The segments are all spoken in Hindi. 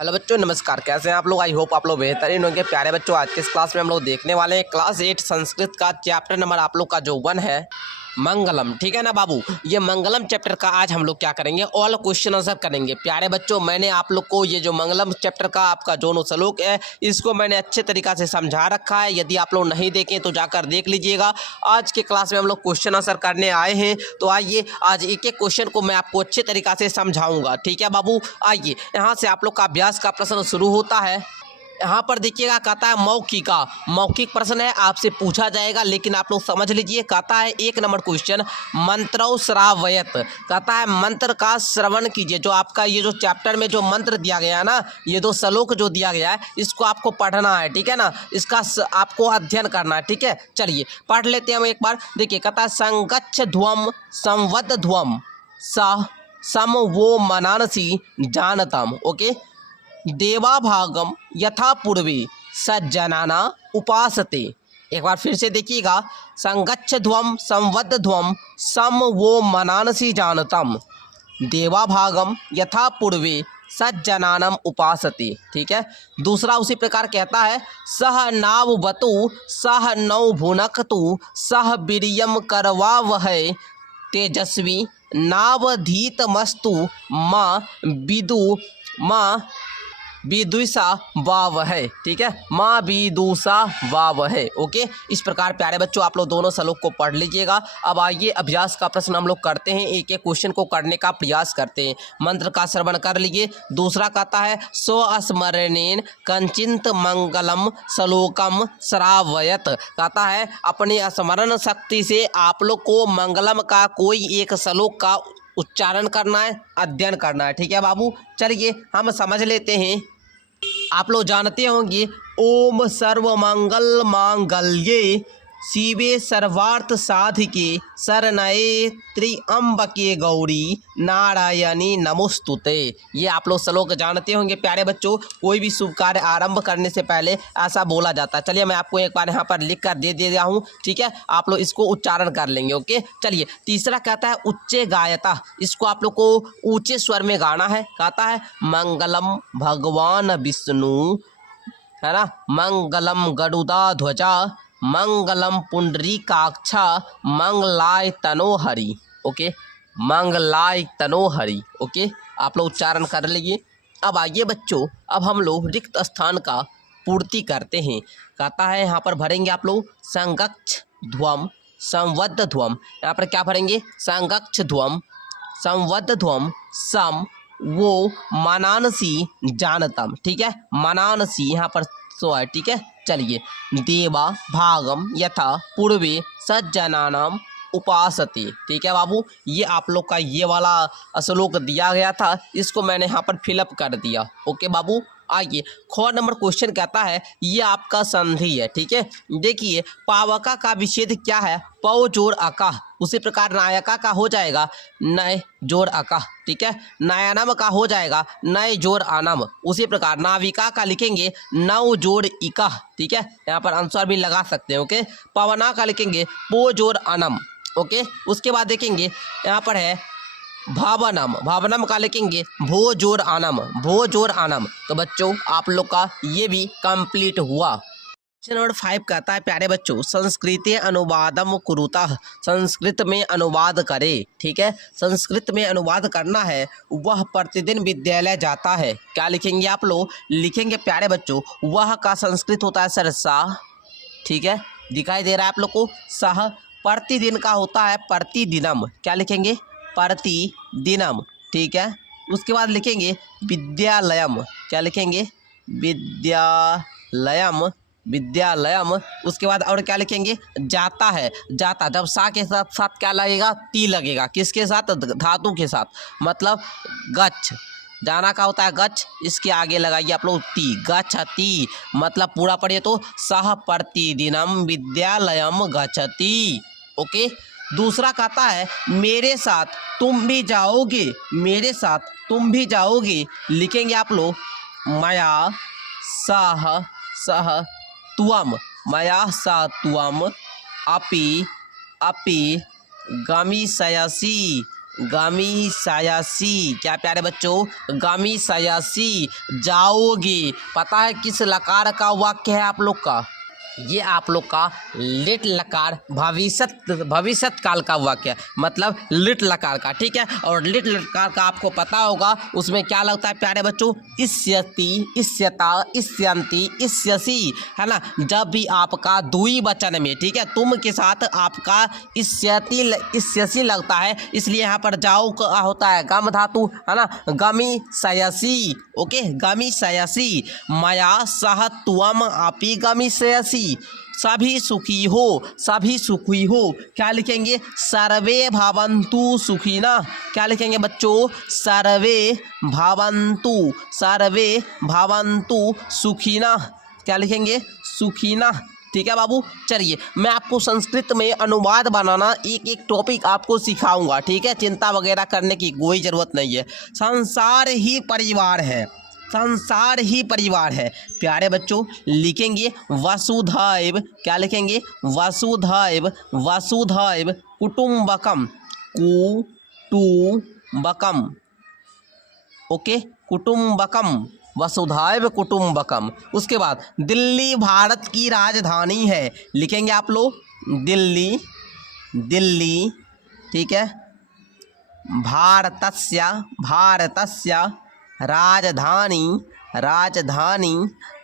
हेलो बच्चों, नमस्कार। कैसे हैं आप लोग? आई होप आप लोग बेहतरीन होंगे। प्यारे बच्चों, आज के इस क्लास में हम लोग देखने वाले हैं क्लास 8 संस्कृत का चैप्टर नंबर आप लोग का जो 1 है, मंगलम। ठीक है ना बाबू? ये मंगलम चैप्टर का आज हम लोग क्या करेंगे, ऑल क्वेश्चन आंसर करेंगे। प्यारे बच्चों, मैंने आप लोग को ये जो मंगलम चैप्टर का आपका जो श्लोक है, इसको मैंने अच्छे तरीक़ा से समझा रखा है। यदि आप लोग नहीं देखें तो जाकर देख लीजिएगा। आज के क्लास में हम लोग क्वेश्चन आंसर करने आए हैं, तो आइए आज एक एक क्वेश्चन को मैं आपको अच्छे तरीक़ा से समझाऊंगा। ठीक है बाबू? आइए यहाँ से आप लोग का अभ्यास का प्रश्न शुरू होता है। यहाँ पर देखिएगा, कहता है मौखिका, मौखिक प्रश्न है, आपसे पूछा जाएगा, लेकिन आप लोग समझ लीजिए। कहता है 1 नंबर क्वेश्चन, मंत्रो श्रावयत। कहता है मंत्र का श्रवण कीजिए। जो आपका ये जो चैप्टर में जो मंत्र दिया गया है ना, ये 2 श्लोक जो दिया गया है, इसको आपको पढ़ना है। ठीक है ना? इसका आपको अध्ययन करना है। ठीक है, चलिए पढ़ लेते हैं हम एक बार। देखिए, कहता है संगच्छ ध्वम संवद ध्वम स सम वो मनानसी जानतम। ओके, देवाभागम यथा पूर्वे सज्जनाना उपासते। एक बार फिर से देखिएगा, संगच्छ ध्वम संवद ध्वम सम वो मनानसी जानतम देवाभागम यथा पूर्वे सज्जनानम उपासते। ठीक है, दूसरा उसी प्रकार कहता है, सह नावतु सह नौ भुनकतु सह वीर्यम करवावहै तेजस्वी नावधीतमस्तु माँ विदु माँ विदुषा वाव है। ठीक है, माँ विदुषा वाव है। ओके, इस प्रकार प्यारे बच्चों आप लोग दोनों श्लोक को पढ़ लीजिएगा। अब आइए अभ्यास का प्रश्न हम लोग करते हैं, एक एक क्वेश्चन को करने का प्रयास करते हैं। मंत्र का श्रवण कर लीजिए। दूसरा कहता है, सो स्मरणेन कंचित मंगलम श्लोकम श्रावयत। कहता है अपने स्मरण शक्ति से आप लोग को मंगलम का कोई एक श्लोक का उच्चारण करना है, अध्ययन करना है। ठीक है बाबू? चलिए हम समझ लेते हैं। आप लोग जानते होंगे, ओम सर्वमंगल मांगल्ये शिवे सर्वार्थ साधिके शरण्ये त्र्यंबके गौरी नारायणी नमोस्तुते। ये आप लोग श्लोक जानते होंगे। प्यारे बच्चों, कोई भी शुभ कार्य आरंभ करने से पहले ऐसा बोला जाता है। चलिए मैं आपको एक बार यहाँ पर लिख कर दे रहा हूँ। ठीक है, आप लोग इसको उच्चारण कर लेंगे। ओके, चलिए तीसरा कहता है उच्चे गायता। इसको आप लोग को ऊंचे स्वर में गाना है। कहता है मंगलम भगवान विष्णु, है ना, मंगलम गरुड़ा ध्वजा मंगलम पुंडरीकाक्षा मंगलाय तनोहरि। ओके, मंगलाय तनोहरि। ओके, आप लोग उच्चारण कर लीजिए। अब आइए बच्चों, अब हम लोग रिक्त स्थान का पूर्ति करते हैं। कहता है यहाँ पर भरेंगे आप लोग संगच्छ ध्वम संवद ध्वम। यहाँ पर क्या भरेंगे? संगच्छ ध्वम संवद ध्वम सम वो मनानसी जानतम। ठीक है, मनानसी यहाँ पर सो है। ठीक है, चलिए देवा भागम यथा पूर्वे सज्जनानाम उपासते। ठीक है बाबू, ये आप लोग का ये वाला श्लोक दिया गया था, इसको मैंने यहाँ पर फिलअप कर दिया। ओके बाबू, आइए ख नंबर क्वेश्चन कहता है, ये आपका संधि है। ठीक है, देखिए पावका का विच्छेद क्या है? पौ जोड़ अका। उसी प्रकार नायका का हो जाएगा नय जोड़ अका। ठीक है, नयनम का हो जाएगा नय जोड़ अनम। उसी प्रकार नाविका का लिखेंगे नव जोड़ इका। ठीक है, यहाँ पर आंसर भी लगा सकते हैं। ओके, पवना का लिखेंगे पो जोड़ अनम। ओके, उसके बाद देखेंगे यहाँ पर है भावनम, भावनम का लिखेंगे भो जोर आनम, भो जोर आनम। तो बच्चों आप लोग का ये भी कंप्लीट हुआ। क्वेश्चन नंबर 5 कहता है, प्यारे बच्चों संस्कृते अनुवादम कुरुतः। संस्कृत में अनुवाद करे। ठीक है, संस्कृत में अनुवाद करना है। वह प्रतिदिन विद्यालय जाता है। क्या लिखेंगे आप लोग? लिखेंगे प्यारे बच्चों, वह का संस्कृत होता है सर सा। ठीक है, दिखाई दे रहा है आप लोग को सह। प्रतिदिन का होता है प्रतिदिनम। क्या लिखेंगे? प्रतिदिनम। ठीक है, उसके बाद लिखेंगे विद्यालयम। क्या लिखेंगे? विद्यालयम, विद्यालयम। उसके बाद और क्या लिखेंगे? जाता है, जाता। जब सा के साथ साथ क्या लगेगा? ती लगेगा। किसके साथ? धातु के साथ, मतलब गच्छ। जाना का होता है गच्छ, इसके आगे लगाइए आप लोग ती, गच्छति। मतलब पूरा पढ़िए तो सह प्रतिदिनम विद्यालयम गच्छति। ओके, दूसरा कहता है मेरे साथ तुम भी जाओगे, मेरे साथ तुम भी जाओगे। लिखेंगे आप लोग मया सह सह त्वम, मया सह त्वम अपि अपि गमिष्यसि गामी सायासी, क्या प्यारे बच्चों, गामी सायासी जाओगे। पता है किस लकार का वाक्य है आप लोग का? ये आप लोग का लिट लकार भविष्यत काल का वाक्य, मतलब लिट लकार का, ठीक है। और लिट लकार का आपको पता होगा उसमें क्या लगता है प्यारे बच्चों, इष्यति, इष्यता, इष्यंति, इष्यसि, है ना। जब भी आपका द्वि वचन में, ठीक है, तुम के साथ आपका इष्यति इष्यसि लगता है, इसलिए यहाँ पर जाओ का होता है गम धातु, है ना। गमी सयसी, ओके, गमी सयसी, मया सह त्वम अपि गमी सयसी, सभी सुखी हो, सभी सुखी हो। क्या लिखेंगे? सर्वे भवन्तु सुखिना। क्या लिखेंगे बच्चों? सर्वे भवन्तु, सर्वे भवन्तु सुखिना। क्या लिखेंगे? सुखिना, ठीक है बाबू। चलिए मैं आपको संस्कृत में अनुवाद बनाना एक एक टॉपिक आपको सिखाऊंगा, ठीक है। चिंता वगैरह करने की कोई ज़रूरत नहीं है। संसार ही परिवार है, संसार ही परिवार है प्यारे बच्चों। लिखेंगे वसुधैव, क्या लिखेंगे? वसुधैव, वसुधैव कुटुंबकम, कुटुंबकम, ओके, कुटुंबकम, वसुधैव कुटुंबकम। उसके बाद दिल्ली भारत की राजधानी है। लिखेंगे आप लोग दिल्ली, दिल्ली, ठीक है, भारतस्य, भारतस्य राजधानी, राजधानी,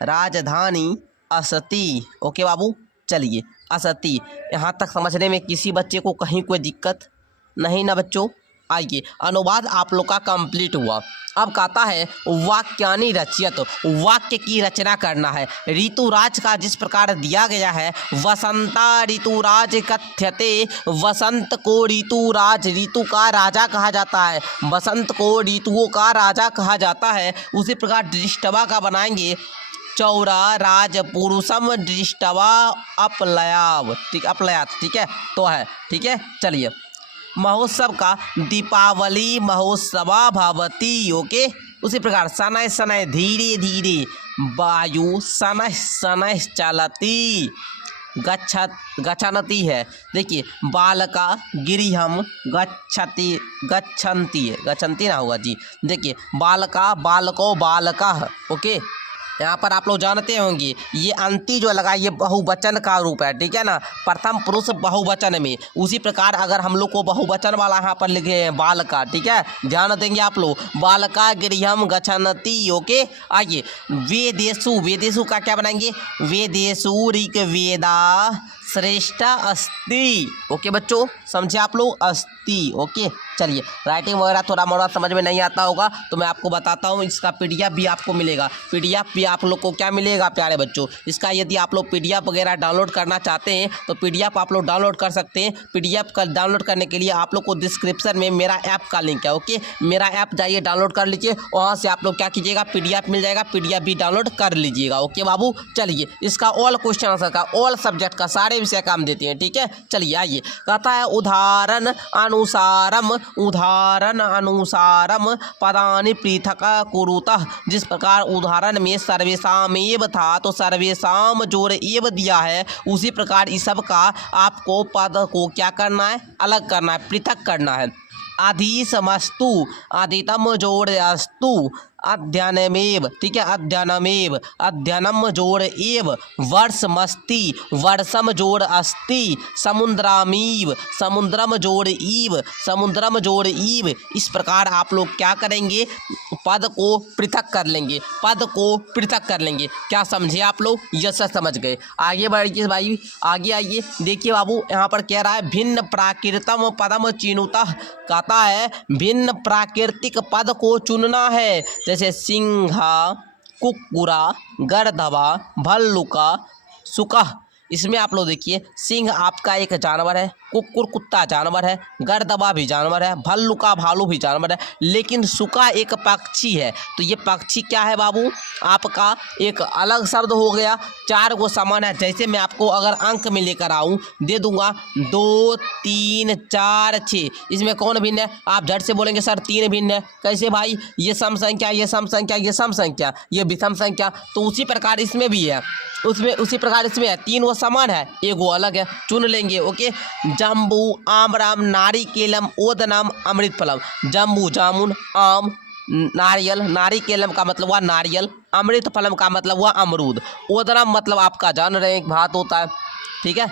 राजधानी अस्ति, ओके बाबू। चलिए अस्ति, यहाँ तक समझने में किसी बच्चे को कहीं कोई दिक्कत नहीं ना बच्चों? आइए अनुवाद आप लोग का कंप्लीट हुआ। अब कहता है वाक्यानि रचयत, वाक्य की रचना करना है। ऋतुराज का जिस प्रकार दिया गया है, वसंता ऋतुराज कथ्यते, वसंत को ऋतुराज, ऋतु का राजा कहा जाता है, वसंत को ऋतुओं का राजा कहा जाता है। उसी प्रकार दृष्टवा का बनाएंगे, चौरा राजपुरुषम दृष्टवा अपलयाव, ठीक, अपलयात, ठीक है, तो है, ठीक है। चलिए महोत्सव का दीपावली महोत्सवा भवति, ओके। उसी प्रकार शनैः शनैः धीरे धीरे, वायु शनैः शनैः चलति, गच्छति है। देखिए बालका गिरिहम गच्छति, गच्छन्ति है, गच्छन्ति ना होगा जी। देखिए बालका, बालको, बालकः, ओके। यहाँ पर आप लोग जानते होंगे ये अंति जो लगा ये बहुवचन का रूप है, ठीक है ना, प्रथम पुरुष बहुवचन में। उसी प्रकार अगर हम लोग को बहुवचन वाला यहाँ पर लिखे हैं बालका, ठीक है, ध्यान देंगे आप लोग, बालका गृहम गच्छन्ति, ओके। आइए वेदेषु, वेदेषु का क्या बनाएंगे? वेदेषु ऋग्वेदा श्रेष्ठा अस्ति, ओके बच्चों, समझे आप लोग? अस्ति, ओके। चलिए राइटिंग वगैरह थोड़ा मोड़ा समझ में नहीं आता होगा तो मैं आपको बताता हूँ, इसका पीडीएफ भी आपको मिलेगा। पीडीएफ भी आप लोग को क्या मिलेगा प्यारे बच्चों? इसका यदि आप लोग पीडीएफ वगैरह डाउनलोड करना चाहते हैं तो पीडीएफ आप लोग डाउनलोड कर सकते हैं। पीडीएफ का डाउनलोड करने के लिए आप लोग को डिस्क्रिप्शन में मेरा ऐप का लिंक है, ओके। मेरा ऐप जाइए डाउनलोड कर लीजिए, वहाँ से आप लोग क्या कीजिएगा, पीडीएफ मिल जाएगा, पीडीएफ भी डाउनलोड कर लीजिएगा, ओके बाबू। चलिए इसका ऑल क्वेश्चन आंसर का, ऑल सब्जेक्ट का, सारे विषय का हम देते हैं, ठीक है। चलिए आइए, कहता है उदाहरण अनुसारम, उदाहरण अनुसारम पदानि पृथक कुरुतः। जिस प्रकार उदाहरण में सर्वेषामेव था तो सर्वेषाम जोड़ एव दिया है, उसी प्रकार इस सब का आपको पद को क्या करना है? अलग करना है, पृथक करना है। अधिसमस्तु, अधितम जोड़ अस्तु, अध्ययनमेव, ठीक है, अध्ययनमेव, अध्ययनम जोड़ एव, वर्षमस्ति, वर्षम जोड़ अस्ति, समुद्रामीव, समुद्रम जोड़ ईव, समुद्रम जोड़ ईव। इस प्रकार आप लोग क्या करेंगे? पद को पृथक कर लेंगे, पद को पृथक कर लेंगे। क्या समझे आप लोग? यह सब समझ गए? आगे बढ़िए भाई, आगे आइए। देखिए बाबू यहाँ पर कह रहा है भिन्न प्राकृतम पदम चिनुतः, कहता है भिन्न प्राकृतिक पद को चुनना है, जैसे सिंह, कुक्कुरा, गर्दभा, भल्लुका, सुकह। इसमें आप लोग देखिए सिंह आपका एक जानवर है, कुक्कुर कुत्ता जानवर है, गर्दभा भी जानवर है, भल्लुका भालू भी जानवर है, लेकिन सुका एक पक्षी है। तो ये पक्षी क्या है बाबू? आपका एक अलग शब्द हो गया। चार को समान है, जैसे मैं आपको अगर अंक में लेकर आऊँ दे दूंगा 2 3 4 6, इसमें कौन भिन्न है? आप झट से बोलेंगे सर 3 भिन्न है। कैसे भाई? ये सम संख्या, ये सम संख्या, ये सम संख्या, ये विषम संख्या। तो उसी प्रकार इसमें भी है, उसमें उसी प्रकार इसमें है, 3 वो समान है, एगो अलग है, चुन लेंगे। ओके, जम्बू, आमराम, नारिकेलम, ओदनम, अमृतफलम। जम्बू जामुन, आम नारियल, नारिकेलम का मतलब हुआ नारियल, अमृत फलम का मतलब हुआ अमरूद, ओदनम मतलब आपका जान रहे हैं भात होता है, ठीक है,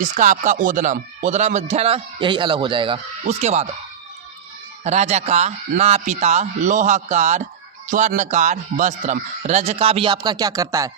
इसका आपका ओदनम, ओदनम है ना, यही अलग हो जाएगा। उसके बाद रजका, नापिता, लोहाकार, स्वर्णकार, वस्त्रम। रजका भी आपका क्या करता है,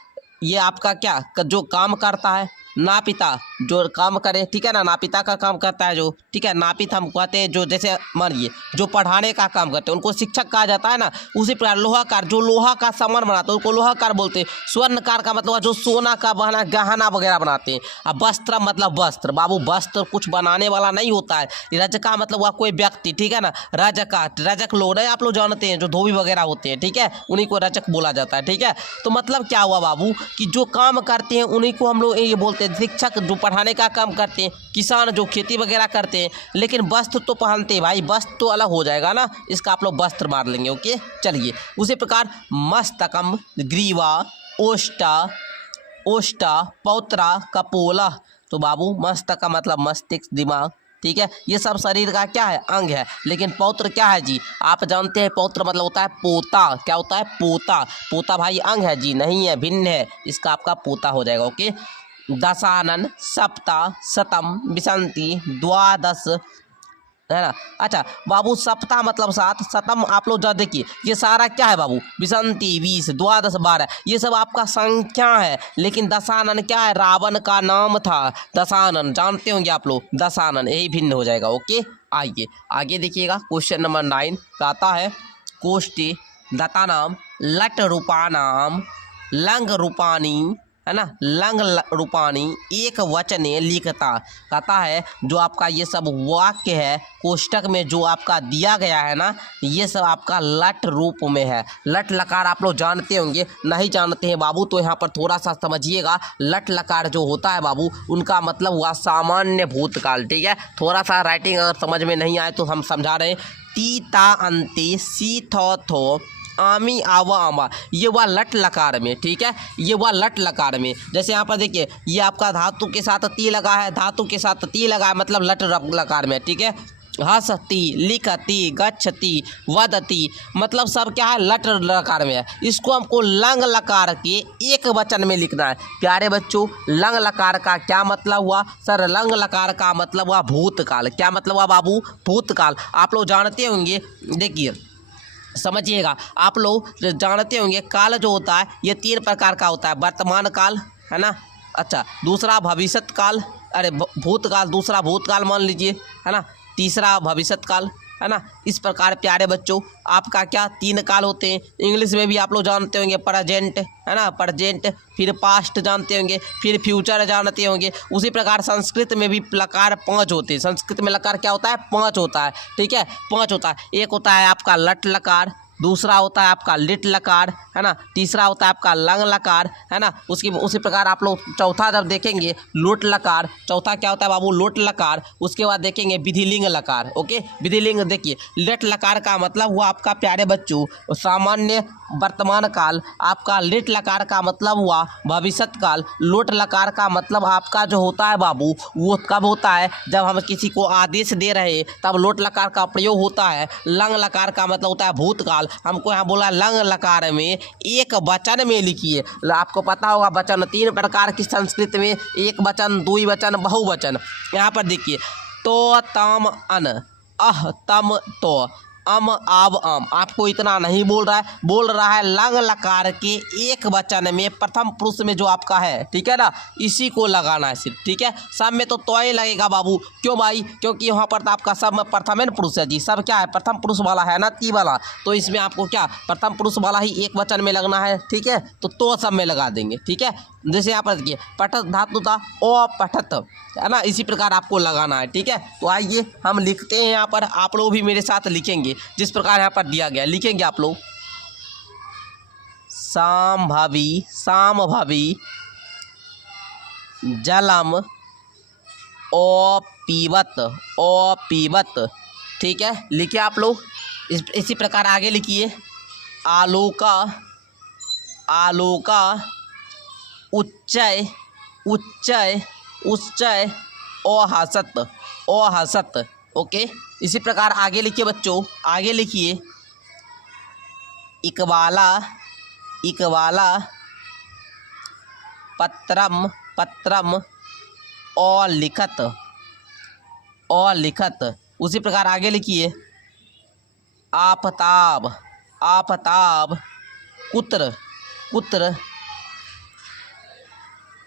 ये आपका क्या जो काम करता है, नापिता जो काम करे, ठीक है ना, नापिता का काम करता है जो, ठीक है, नापित हम कहते हैं जो, जैसे मानिए जो पढ़ाने का काम करते हैं उनको शिक्षक कहा जाता है ना। उसी प्रकार लोहाकार जो लोहा का सामान बनाते हैं उनको लोहाकार बोलते हैं। स्वर्णकार का मतलब जो सोना का बना गहना वगैरह बनाते हैं। अब वस्त्र मतलब वस्त्र, बाबू वस्त्र कुछ बनाने वाला नहीं होता है। रजका मतलब वह कोई व्यक्ति, ठीक है ना, रजका, रजक लोग है, आप लोग जानते हैं जो धोबी वगैरह होते हैं, ठीक है, उन्हीं को रजक बोला जाता है, ठीक है। तो मतलब क्या हुआ बाबू कि जो काम करते हैं उन्हीं को हम लोग ये बोलते हैं शिक्षक, जो पढ़ाने का काम करते हैं, किसान जो खेती वगैरह करते हैं। लेकिन वस्त्र तो पहनते हैं भाई, वस्त्र तो अलग हो जाएगा ना, इसका आप लोग वस्त्र मार लेंगे। ओके, चलिए। उसी प्रकार मस्तकम, ग्रीवा, ओष्टा, ओष्टा, पौत्रा, कपोला। तो बाबू मस्तक का मतलब मस्तिष्क, दिमाग, ठीक है, ये सब शरीर का क्या है, अंग है। लेकिन पौत्र क्या है जी, आप जानते हैं पौत्र मतलब होता है पोता। क्या होता है, पोता। पोता भाई अंग है जी, नहीं है, भिन्न है, इसका आपका पोता हो जाएगा। ओके, दशानन, सप्ता, शतम, विसंति, द्वादश, है ना। अच्छा बाबू, सप्ताह मतलब 7, शतम आप लोग देखिए ये सारा क्या है बाबू, विसंति 20, द्वादश 12, ये सब आपका संख्या है। लेकिन दशानन क्या है, रावण का नाम था दशानन, जानते होंगे आप लोग, दशानन, यही भिन्न हो जाएगा। ओके, आइए आगे देखिएगा। क्वेश्चन नंबर 9 आता है, कोष्टी दत्तानाम, लट रूपानाम, लंग रूपानी, है ना, लंग रूपानी, एक वचने लिखता। कहता है जो आपका ये सब वाक्य है कोष्टक में जो आपका दिया गया है ना, ये सब आपका लट रूप में है। लट लकार आप लोग जानते होंगे, नहीं जानते हैं बाबू तो यहाँ पर थोड़ा सा समझिएगा। लट लकार जो होता है बाबू, उनका मतलब हुआ सामान्य भूतकाल, ठीक है। थोड़ा सा राइटिंग अगर समझ में नहीं आए तो हम समझा रहे हैं। ती ता अंति, सी थो, आमी आवा आमा, ये हुआ लट लकार में, ठीक है, ये हुआ लट लकार में। जैसे यहाँ पर देखिए ये आपका धातु के साथ ती लगा है, धातु के साथ ती लगा है, मतलब लट लकार में, ठीक है। हसती, लिखती, गच्छति, वदती, मतलब सब क्या है, लट लकार में है। इसको हमको लंग लकार के एक वचन में लिखना है। प्यारे बच्चों, लंग लकार का क्या मतलब हुआ सर, लंग लकार का मतलब हुआ भूतकाल। क्या मतलब हुआ बाबू, भूतकाल। आप लोग जानते होंगे, देखिए समझिएगा, आप लोग जानते होंगे काल जो होता है ये 3 प्रकार का होता है। वर्तमान काल, है ना, अच्छा, दूसरा भविष्यत काल, अरे भूतकाल, दूसरा भूतकाल मान लीजिए, है ना, तीसरा भविष्यत काल, है ना। इस प्रकार प्यारे बच्चों आपका क्या 3 काल होते हैं। इंग्लिश में भी आप लोग जानते होंगे प्रेजेंट, है ना, प्रेजेंट, फिर पास्ट जानते होंगे, फिर फ्यूचर जानते होंगे। उसी प्रकार संस्कृत में भी लकार 5 होते हैं। संस्कृत में लकार क्या होता है, 5 होता है, ठीक है, 5 होता है। एक होता है आपका लट लकार, दूसरा होता है आपका लिट लकार, है ना, तीसरा होता है आपका लंग लकार, है ना। उसी प्रकार आप लोग चौथा जब देखेंगे लोट लकार, चौथा क्या होता है बाबू, लोट लकार। उसके बाद देखेंगे विधिलिंग लकार। ओके, विधिलिंग देखिए, लिट लकार का मतलब हुआ आपका प्यारे बच्चों सामान्य वर्तमान काल, आपका लिट लकार का मतलब हुआ भविष्यत काल, लोट लकार का मतलब आपका जो होता है बाबू वो कब होता है, जब हम किसी को आदेश दे रहे हैं तब लोट लकार का प्रयोग होता है। लंग लकार का मतलब होता है भूतकाल। हमको यहाँ बोला लंग लकार में एक वचन में लिखिए। आपको पता होगा वचन 3 प्रकार की संस्कृत में, एक वचन, 2 वचन, बहुवचन। यहाँ पर देखिए, तो तम अन, अह तम तो, अम आव आम, आपको इतना नहीं बोल रहा है लंग लकार के एक वचन में प्रथम पुरुष में जो आपका है, ठीक है ना, इसी को लगाना है सिर्फ, ठीक है। सब में तो ही लगेगा बाबू, क्यों भाई, क्योंकि यहाँ पर तो आपका सब में प्रथम पुरुष है जी, सब क्या है प्रथम पुरुष वाला है ना, ती वाला, तो इसमें आपको क्या प्रथम पुरुष वाला ही एक वचन में लगना है, ठीक है। तो सब में लगा देंगे, ठीक है। जैसे यहाँ पर देखिए पठत धातु था ओ पठत, है ना, इसी प्रकार आपको लगाना है, ठीक है। तो आइए हम लिखते हैं यहाँ पर, आप लोग भी मेरे साथ लिखेंगे जिस प्रकार यहाँ पर दिया गया, लिखेंगे आप लोग। संभवी, संभवी, जलम, ओ पीवत, ठीक है, लिखिए आप लोग। इसी प्रकार आगे लिखिए, आलोका, आलोका, उच्चय, उच्चय उच्चय अहसत अहसत। ओके, इसी प्रकार आगे लिखिए बच्चों, आगे लिखिए इकबाला इकबाला पत्रम पत्रम अलिखत अलिखत। उसी प्रकार आगे लिखिए आफताब आफताब कुत्र कुत्र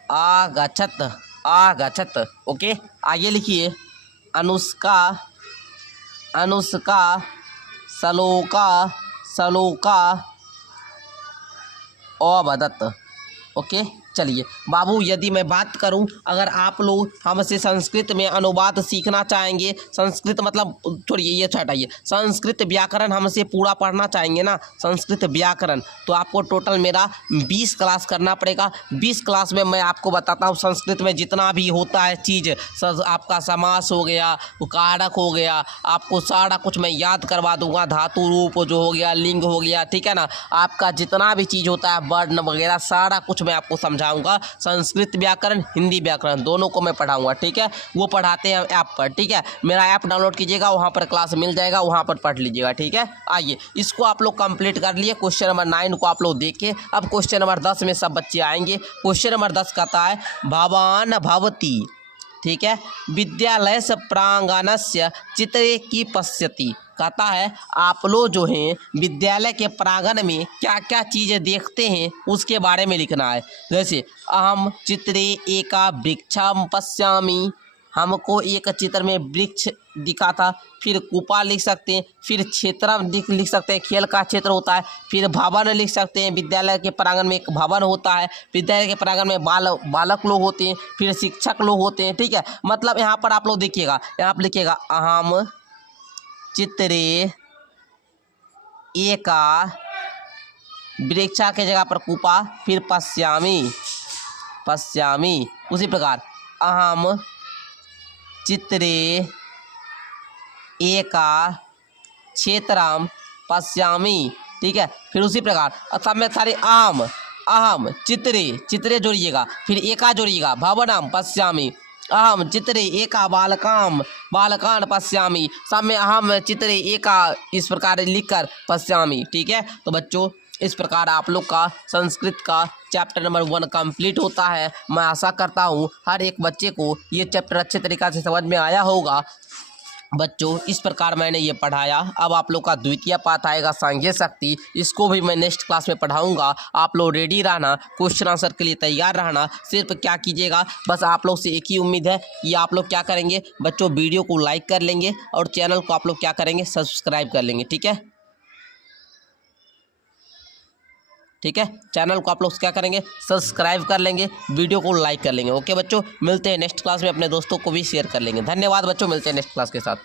आगछत आगछत। ओके, आगे लिखिए अनुष्का अनुष्का सलोका सलोका अवदत। ओके, चलिए बाबू, यदि मैं बात करूं, अगर आप लोग हमसे संस्कृत में अनुवाद सीखना चाहेंगे, संस्कृत मतलब छोड़िए ये हटाइए, संस्कृत व्याकरण हमसे पूरा पढ़ना चाहेंगे ना, संस्कृत व्याकरण, तो आपको टोटल मेरा 20 क्लास करना पड़ेगा। 20 क्लास में मैं आपको बताता हूँ संस्कृत में जितना भी होता है चीज़, आपका समास हो गया, कारक हो गया, आपको सारा कुछ मैं याद करवा दूंगा, धातु रूप जो हो गया, लिंग हो गया, ठीक है ना, आपका जितना भी चीज़ होता है वर्ण वगैरह सारा कुछ मैं आपको समझाऊंगा। संस्कृत व्याकरण हिंदी व्याकरण दोनों को मैं पढ़ाऊंगा, ठीक है। वो पढ़ाते हैं ऐप पर, ठीक है, मेरा ऐप डाउनलोड कीजिएगा, वहाँ पर क्लास मिल जाएगा, वहाँ पर पढ़ लीजिएगा, ठीक है। आइए इसको आप लोग कंप्लीट कर लिए। क्वेश्चन नंबर 9 को आप लोग देखिए। अब क्वेश्चन नंबर 10 में सब बच्चे आएंगे। क्वेश्चन नंबर 10 कहता है भवान भवती, ठीक है, विद्यालय से प्रांगणस्य चित्रे की पश्यति। कहता है आप लोग जो हैं विद्यालय के प्रांगण में क्या क्या चीज़ें देखते हैं उसके बारे में लिखना है। जैसे अहम चित्रे एका वृक्षम पश्यामि, हमको एक चित्र में वृक्ष दिखा था। फिर कूपा लिख सकते हैं, फिर क्षेत्र लिख सकते हैं, खेल का क्षेत्र होता है। फिर भवन लिख सकते हैं, विद्यालय के प्रांगण में एक भवन होता है, विद्यालय के प्रांगण में बालक लोग होते हैं, फिर शिक्षक लोग होते हैं, ठीक है। मतलब यहाँ पर आप लोग देखिएगा, यहाँ पर लिखिएगा अहम चित्रे एका, वृक्षा के जगह पर कूपा, फिर पश्यामी पश्यामी। उसी प्रकार अहम चित्रे एका क्षेत्रम पश्यामी, ठीक है। फिर उसी प्रकार सब में सारे आम अहम चित्रे चित्रे जोड़िएगा, फिर एका जोड़िएगा, भवनम पश्यामी, अहम चित्रे एका बालकाम बालकान पश्यामी, सब में अहम चित्रे एका इस प्रकार लिखकर पश्यामी, ठीक है। तो बच्चों इस प्रकार आप लोग का संस्कृत का चैप्टर नंबर 1 कंप्लीट होता है। मैं आशा करता हूँ हर एक बच्चे को ये चैप्टर अच्छे तरीक़े से समझ में आया होगा। बच्चों इस प्रकार मैंने ये पढ़ाया। अब आप लोग का द्वितीय पाठ आएगा सांघिक शक्ति, इसको भी मैं नेक्स्ट क्लास में पढ़ाऊंगा। आप लोग रेडी रहना, क्वेश्चन आंसर के लिए तैयार रहना। सिर्फ क्या कीजिएगा, बस आप लोग से एक ही उम्मीद है कि आप लोग क्या करेंगे बच्चों, वीडियो को लाइक कर लेंगे और चैनल को आप लोग क्या करेंगे, सब्सक्राइब कर लेंगे, ठीक है। ठीक है, चैनल को आप लोग क्या करेंगे, सब्सक्राइब कर लेंगे, वीडियो को लाइक कर लेंगे। ओके बच्चों, मिलते हैं नेक्स्ट क्लास में, अपने दोस्तों को भी शेयर कर लेंगे। धन्यवाद बच्चों, मिलते हैं नेक्स्ट क्लास के साथ।